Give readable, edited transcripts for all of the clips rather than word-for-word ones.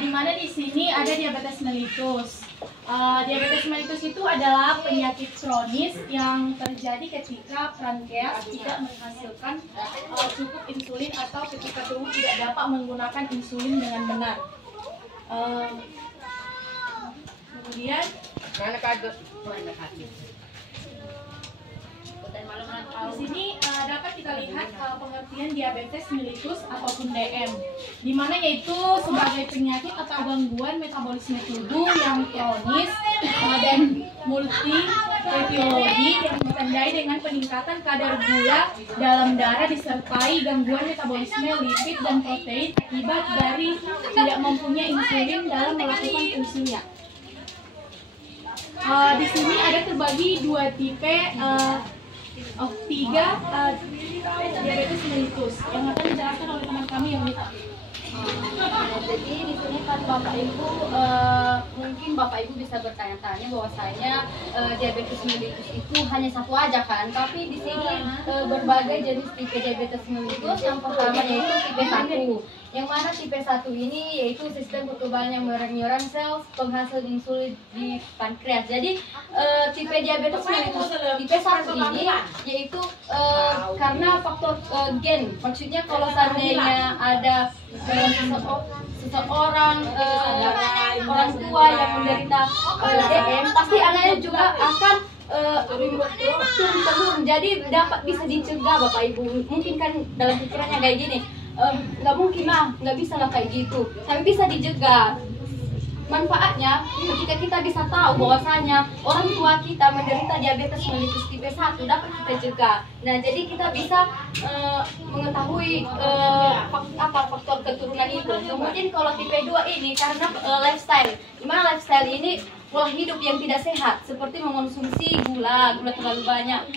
di mana di sini ada diabetes mellitus. Diabetes mellitus itu adalah penyakit kronis yang terjadi ketika pankreas tidak menghasilkan cukup insulin atau ketika tubuh tidak dapat menggunakan insulin dengan benar. Kemudian di sini dapat kita lihat pengertian diabetes mellitus ataupun DM, di mana yaitu sebagai penyakit atau gangguan metabolisme tubuh yang kronis dan multi etiologi yang ditandai dengan peningkatan kadar gula dalam darah disertai gangguan metabolisme lipid dan protein akibat dari tidak mempunyai insulin dalam melakukan fungsinya. Di sini ada terbagi dua tipe. Tiga diabetes mellitus yang akan dijelaskan oleh teman kami yang minta. Jadi di sini kan Bapak Ibu mungkin Bapak Ibu bisa bertanya-tanya bahwasanya diabetes mellitus itu hanya satu aja kan, tapi di sini berbagai jenis tipe diabetes mellitus. Yang pertama yaitu tipe 1. Yang mana tipe 1 ini yaitu sistem kekebalan neuron sel penghasil insulin di pankreas. Jadi tipe diabetes mellitus tipe 1 ini yaitu karena faktor gen. Maksudnya kalau seandainya ada seseorang orang tua yang menderita DM, pasti anaknya juga akan turun-temurun. Jadi dapat bisa dicegah Bapak Ibu. Mungkin kan dalam pikirannya kayak gini, nggak mungkin lah, nggak bisa lah kayak gitu, tapi bisa dijaga. Manfaatnya ketika kita bisa tahu bahwasanya orang tua kita menderita diabetes mellitus tipe 1 dapat kita jaga. Nah, jadi kita bisa mengetahui apa faktor keturunan itu. Kemudian kalau tipe 2 ini karena lifestyle, dimana lifestyle ini pola hidup yang tidak sehat seperti mengonsumsi gula terlalu banyak.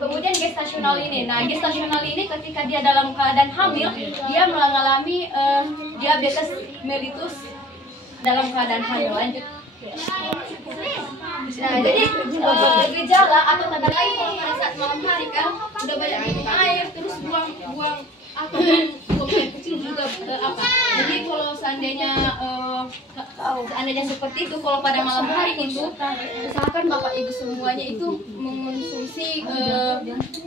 Kemudian gestasional ini, nah gestasional ini ketika dia dalam keadaan hamil, dia mengalami diabetes mellitus dalam keadaan hamil. Lanjut. Nah, jadi gejala atau tanda lain kalau pada saat malam hari kan udah banyak minum air, terus buang apa dan buang air kecil juga apa. Jadi kalau seandainya seperti itu, kalau pada malam hari itu usahakan Bapak Ibu semuanya itu mengonsumsi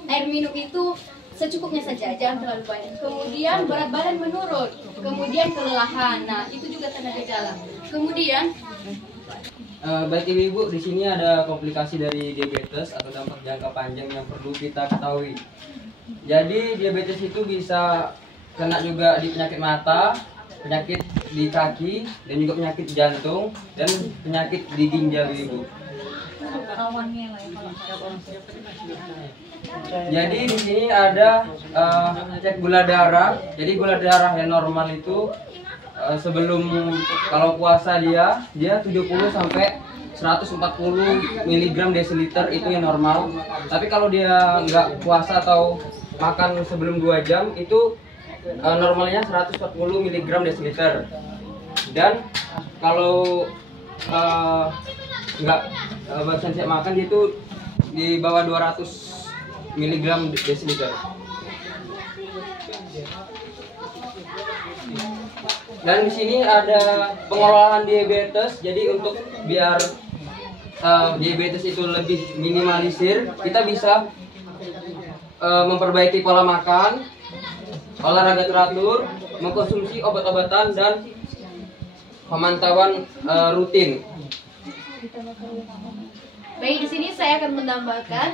air minum itu secukupnya saja, jangan terlalu banyak. Kemudian berat badan menurun, kemudian kelelahan. Nah, itu juga tanda gejala. Kemudian baik ibu-ibu, di sini ada komplikasi dari diabetes atau dampak jangka panjang yang perlu kita ketahui. Jadi diabetes itu bisa kena juga di penyakit mata, penyakit di kaki, dan juga penyakit jantung dan penyakit di ginjal ibu. Jadi di sini ada cek gula darah. Jadi gula darah yang normal itu sebelum kalau puasa dia 70 sampai 140 mg desiliter itu yang normal. Tapi kalau dia nggak puasa atau makan sebelum 2 jam itu normalnya 140 mg desiliter. Dan kalau nggak barusan siap makan dia itu di bawah 200 mg desiliter. Dan di sini ada pengelolaan diabetes. Jadi untuk biar diabetes itu lebih minimalisir, kita bisa memperbaiki pola makan, olahraga teratur, mengkonsumsi obat-obatan dan pemantauan rutin. baik, di sini saya akan menambahkan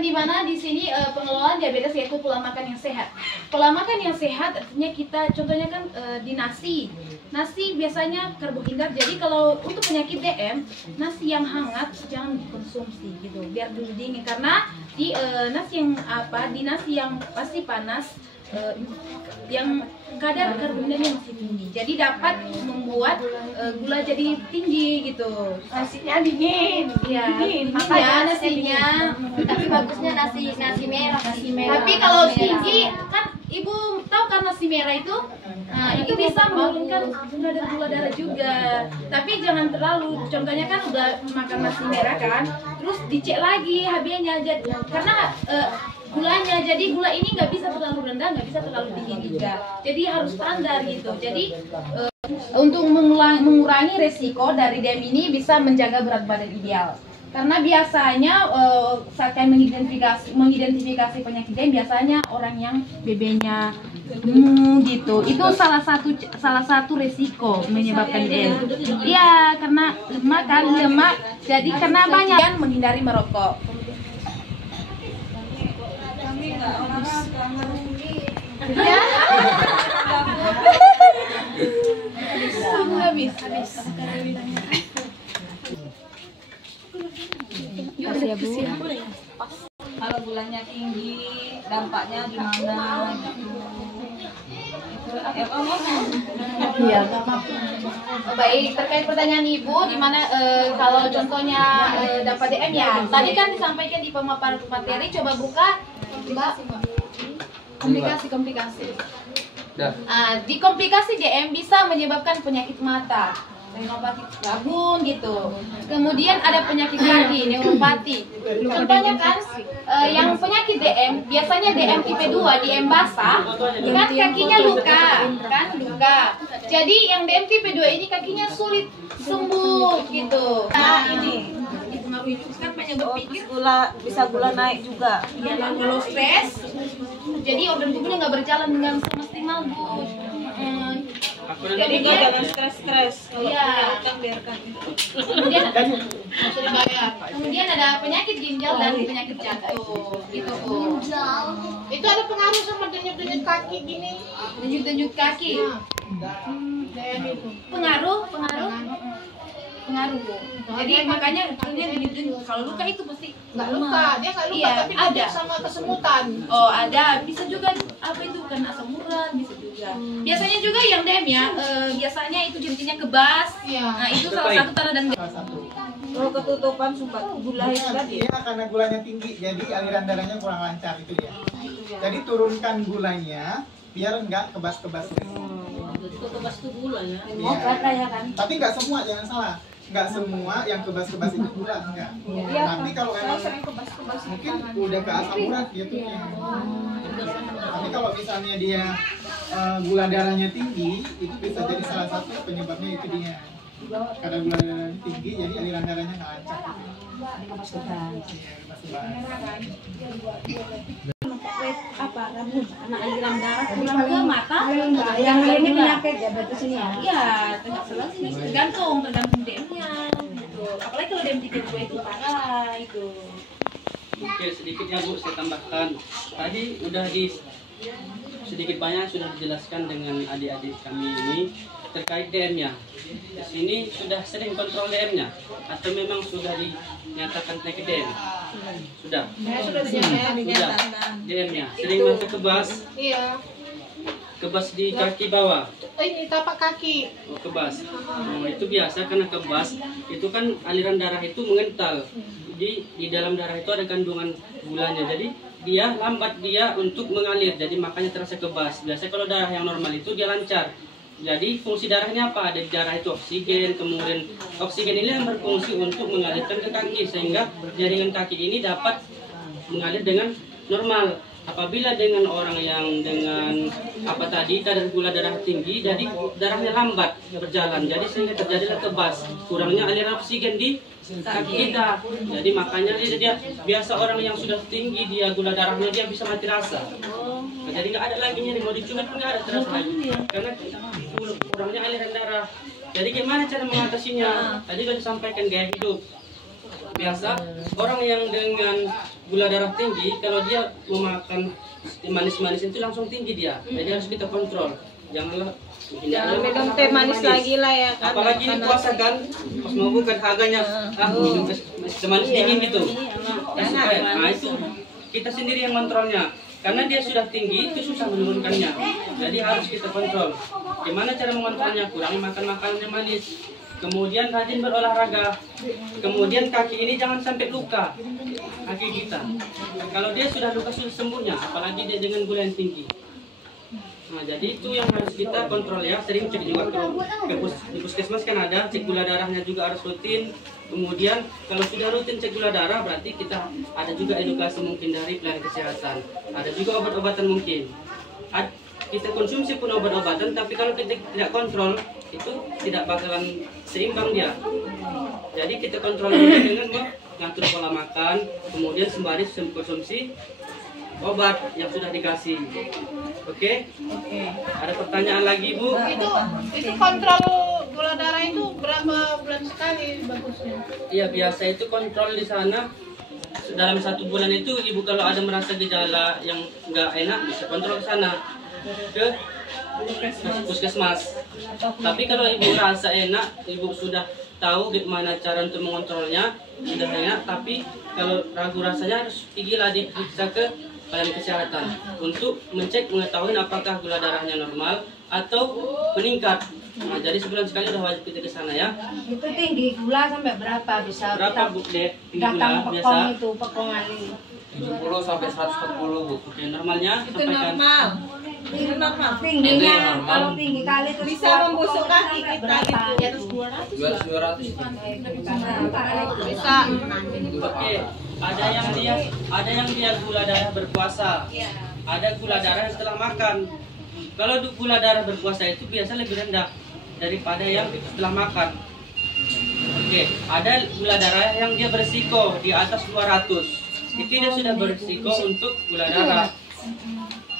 di mana di sini pengelolaan diabetes yaitu pola makan yang sehat. Pola makan yang sehat artinya kita contohnya kan di nasi biasanya karbohidrat. Jadi kalau untuk penyakit DM, nasi yang hangat jangan dikonsumsi gitu, biar dulu dingin, karena di nasi yang pasti panas, yang kadar karbohidratnya masih tinggi, jadi dapat membuat gula jadi tinggi gitu. Nasinya dingin, Ya, makanya nasinya, tapi bagusnya nasi merah. Tapi kalau tinggi kan Ibu tahu kan nasi merah itu, nah itu bisa menurunkan gula darah juga. Tapi jangan terlalu, contohnya kan udah makan nasi merah kan, terus dicek lagi HB-nya karena gulanya jadi gula ini nggak bisa terlalu rendah, nggak bisa terlalu tinggi juga. Jadi harus standar gitu. Jadi untuk mengurangi resiko dari DM ini bisa menjaga berat badan ideal. Karena biasanya saat kalian mengidentifikasi penyakit DM, biasanya orang yang BB-nya gitu. Itu salah satu resiko menyebabkan DM. Iya, karena lemak. Jadi karena banyak yang menghindari merokok. Ya. Habis. Kalau gulanya tinggi, dampaknya gimana? Iya, baik, terkait pertanyaan Ibu, di mana kalau contohnya dapat DM ya, tadi kan disampaikan di pemaparan materi, coba buka, Mbak, komplikasi. Di komplikasi DM bisa menyebabkan penyakit mata, retinopati gabung gitu. Kemudian ada penyakit kaki, neuropati. Contohnya kan yang penyakit DM, biasanya DM tipe 2, DM basah, kan kakinya luka. Jadi yang DM tipe 2 ini kakinya sulit sembuh gitu. Nah, ini dipengaruhi juga kan penyebab pikir. Bisa gula naik juga. Ya, kalau stres, jadi organ tubuhnya nggak berjalan dengan semestinya, Bu. Jadi jangan stres. Kalau Iya. punya utang biarkan. Kemudian ada penyakit ginjal dan penyakit jantung. Gitu, Bu. Itu ada pengaruh sama denyut-denyut kaki gini. Denyut-denyut kaki. Pengaruh, Bu. Jadi makanya ini denyut-denyut. Kalau luka itu pasti Nggak luka, dia nggak luka Iya, tapi ada. denyut sama kesemutan. Oh, ada. Bisa juga apa itu kan asam urat, bisa juga. Biasanya juga yang DM ya, biasanya itu jentinya kebas. Iya. Nah, itu salah satu tanda dan Kalau ketutupan sumbat gula itu tadi. Iya, karena gulanya tinggi, jadi aliran darahnya kurang lancar itu dia. Jadi turunkan gulanya biar nggak kebas-kebas. Kebas itu gula ya. Iya. Tapi nggak semua, jangan salah. Nggak semua yang kebas-kebas itu gula, enggak. Tapi kalau memang mungkin udah ke asam urat gitu ya. Tapi kalau misalnya dia gula darahnya tinggi, itu bisa jadi salah satu penyebabnya itu dia. Karena gula darahnya tinggi, jadi aliran darahnya nggak lancar. Apa rambut anak aliran darah pulang ke mata yang lainnya penyakit ya berarti sini ya. Iya, tergantung DM-nya gitu. Apalagi kalau DM tipe 2 itu parah itu. Oke, sedikitnya Bu saya tambahkan. Tadi udah sedikit banyak sudah dijelaskan dengan adik-adik kami ini terkait DM-nya. Di sini sudah sering kontrol DM-nya atau memang sudah dinyatakan penyakit DM? Sudah. Sudah dinyatakan. DM-nya sering masuk kebas. Iya. Kebas di kaki bawah. Ini tapak kaki. Oh, kebas. Oh, itu biasa karena kebas itu kan aliran darah itu mengental. Di dalam darah itu ada kandungan gulanya. Jadi dia lambat untuk mengalir. Jadi makanya terasa kebas. Biasanya kalau darah yang normal itu dia lancar. Jadi fungsi darahnya apa? Ada di darah itu oksigen, kemudian oksigen ini yang berfungsi untuk mengalirkan ke kaki sehingga jaringan kaki ini dapat mengalir dengan normal. Apabila dengan orang yang dengan kadar gula darah tinggi, jadi darahnya lambat berjalan, jadi sehingga terjadilah kebas, kurangnya aliran oksigen di kaki kita. Jadi makanya dia biasa orang yang sudah tinggi dia gula darahnya dia bisa mati rasa. Jadi nggak ada lagi nyeri, mau dicubit pun nggak ada terasa lagi, karena kurangnya aliran darah. Jadi gimana cara mengatasinya? Tadi sudah disampaikan gaya hidup. Biasa orang yang dengan gula darah tinggi, kalau dia memakan manis-manis itu langsung tinggi dia. Jadi harus kita kontrol. Jangan minum teh manis lagi lah ya kan. Apalagi di puasa kan, pas mau bukan harganya minum teh manis dingin gitu. Nah itu kita sendiri yang kontrolnya. Karena dia sudah tinggi, itu susah menurunkannya. Jadi harus kita kontrol. Gimana cara mengontrolnya? Kurangi makan makanan yang manis. Kemudian rajin berolahraga. Kemudian kaki ini jangan sampai luka. Kaki kita. Kalau dia sudah luka sudah sembuhnya, apalagi dia dengan gula yang tinggi. Nah, jadi itu yang harus kita kontrol ya. Sering cek juga di puskesmas kan ada cek gula darahnya juga harus rutin. Kemudian kalau sudah rutin cek gula darah berarti kita ada juga edukasi mungkin dari pelayanan kesehatan. Ada juga obat-obatan mungkin. Kita konsumsi pun obat-obatan, tapi kalau kita tidak kontrol itu tidak bakalan seimbang dia. Jadi kita kontrol dengan mengatur pola makan, kemudian sembari konsumsi obat yang sudah dikasih. Oke? Ada pertanyaan lagi, Bu? Itu kontrol gula darah itu berapa bulan sekali bagusnya? Iya, biasa itu kontrol di sana dalam 1 bulan itu ibu kalau ada merasa gejala yang nggak enak bisa kontrol ke sana ke puskesmas. Tapi kalau ibu rasa enak, ibu sudah tahu gimana cara untuk mengontrolnya, sudah enak. Tapi kalau ragu rasanya harus pergilah diperiksa ke pelayanan kesehatan untuk mengetahui apakah gula darahnya normal atau meningkat. Nah, jadi sebulan sekali udah wajib kita ke sana ya. Itu tinggi gula sampai berapa bisa? Berapa Bu Dek? Tinggi Datang gula biasa? pekong itu, pekong ali. 70 sampai 140, Bu. Oke, normalnya Itu sampaikan. normal. Itu normal. Tingginya normal. kalau tinggi kali itu Bisa membusuk kaki kita berapa? gitu. Di atas 200. 200. Bisa. Oke, ada yang dia gula darah berpuasa. Ada gula darah setelah makan. Kalau gula darah berpuasa itu biasa lebih rendah daripada yang setelah makan. Oke, ada gula darah yang dia berisiko di atas 200. Itu dia sudah berisiko untuk gula darah.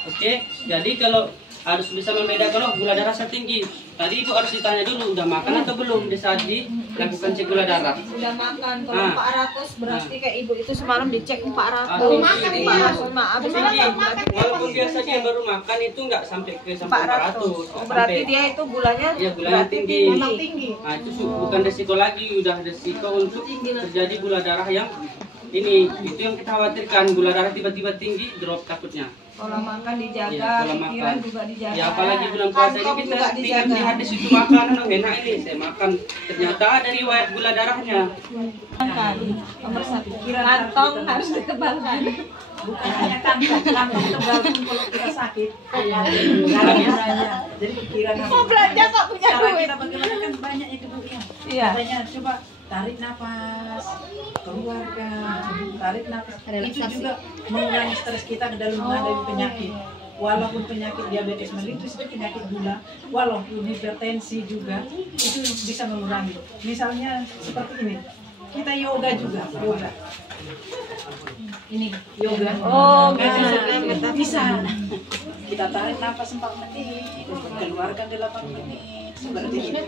Oke, jadi kalau harus bisa membedakan gula darah setinggi. Tadi ibu harus ditanya dulu udah makan atau belum di saat dilakukan cek gula darah. Sudah makan. Kalau 400 berarti kayak ibu itu semalam dicek 400. Makan Tinggi. dia. Maaf, Tinggi. Walaupun biasa dia baru makan itu nggak sampai 400. Berarti dia itu gulanya Iya, gulanya tinggi. memang tinggi. Nah, itu bukan resiko lagi, udah resiko untuk terjadi gula darah yang ini. Itu yang kita khawatirkan, gula darah tiba-tiba tinggi, drop takutnya. Pola makan dijaga, Ya, pola pikiran makan. juga dijaga. Ya, apalagi bulan puasa ini Kantong kita juga tinggal dijaga. lihat di situ makanan oh, enak ini, saya makan. Ternyata ada riwayat gula darahnya. Makan. Nomor 1. Kantong harus ditebalkan. Bukan hanya kantong tebal pun kalau kita sakit. Jadi pikiran Mau belanja kok punya cara duit. kita bagaimana kan banyak itu Bu ya. Iya. Katanya coba tarik nafas, keluarkan, tarik nafas. Itu juga mengurangi stres kita dalam menghadapi penyakit. Walaupun penyakit diabetes mellitus itu penyakit gula, walaupun hipertensi juga itu bisa mengurangi. Misalnya seperti ini, kita yoga juga, yoga. Ini yoga. Oh, Nah, bisa. Kita tarik nafas 4 menit, keluarkan 8 menit, seperti ini.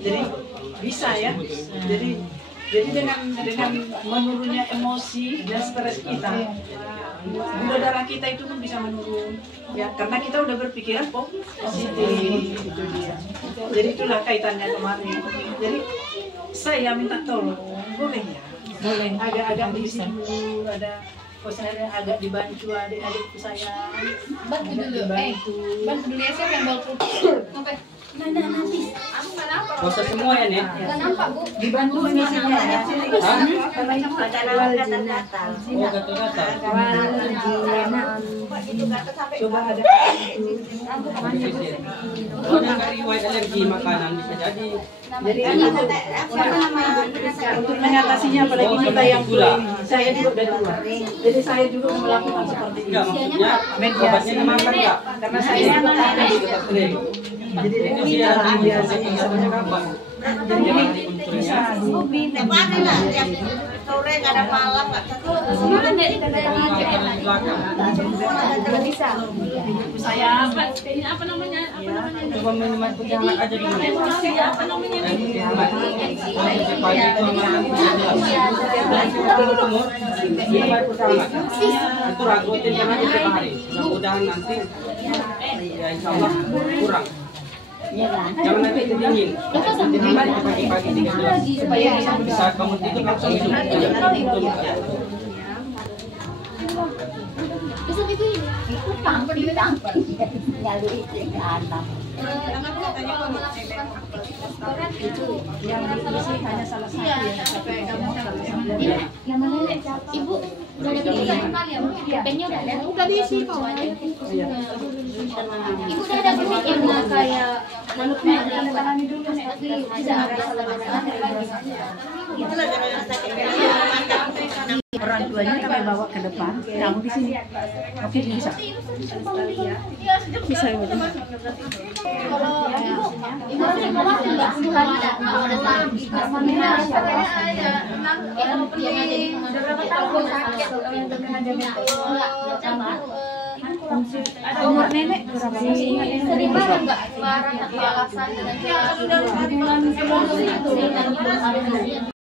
Jadi bisa ya. Jadi dengan menurunnya emosi dan stres kita, gula darah kita itu pun bisa menurun. Ya, karena kita udah berpikiran positif, itu dia. Jadi itulah kaitannya kemarin. Jadi saya minta tolong, boleh ya? Boleh. Agak-agak di situ ada saya agak dibantu adik-adikku saya. Bantu dulu, bantu dulu ya saya yang bawa sampai. Puasa semua ya, Nek? Nggak nampak, Bu. Dibantu mengisinya ya. Hah? Wal Natal. Oh, gatal-gatal. Coba ada Oh, yang riwayat alergi makanan bisa jadi. jadi untuk mengatasinya apalagi kita yang tua ini, saya juga udah tua. Jadi saya juga melakukan seperti ini. Enggak, maksudnya obatnya dimakan enggak? Karena saya juga Tapi tetap sering. jadi Itu ini sih ya, biasa sebenarnya kapan? jadi ini bisa Sore nggak ada malam nggak bisa. Sebulan dari Belakang. bisa. saya Ini apa namanya? Coba minuman putih hangat aja dulu. Apa namanya? Pagi itu makan umur minuman putih hangat. Itu rutin kan aja tiap hari. Mudah-mudahan nanti ya insya Allah kurang. Jangan nanti kedingin. Kedingin pagi-pagi 3 gelas supaya bisa bangun tidur langsung minum. Bisa gitu ini. yang diisi hanya salah satu ya sampai kamu salah satu. Yang mana Nek? Ibu udah ada kali ya? Pennya udah ada. Udah diisi kok. Ibu udah ada karena kayak manuknya ditandatangani dulu tapi tidak ada Orang tuanya kami bawa ke depan, kamu di sini. Oke, bisa. Bisa ibu. kalau ibu sering khawatir nggak kalau ada sakit beberapa tahun sakit yang terkena Umur nenek berapa? sering banget nggak marah atau alasan dengan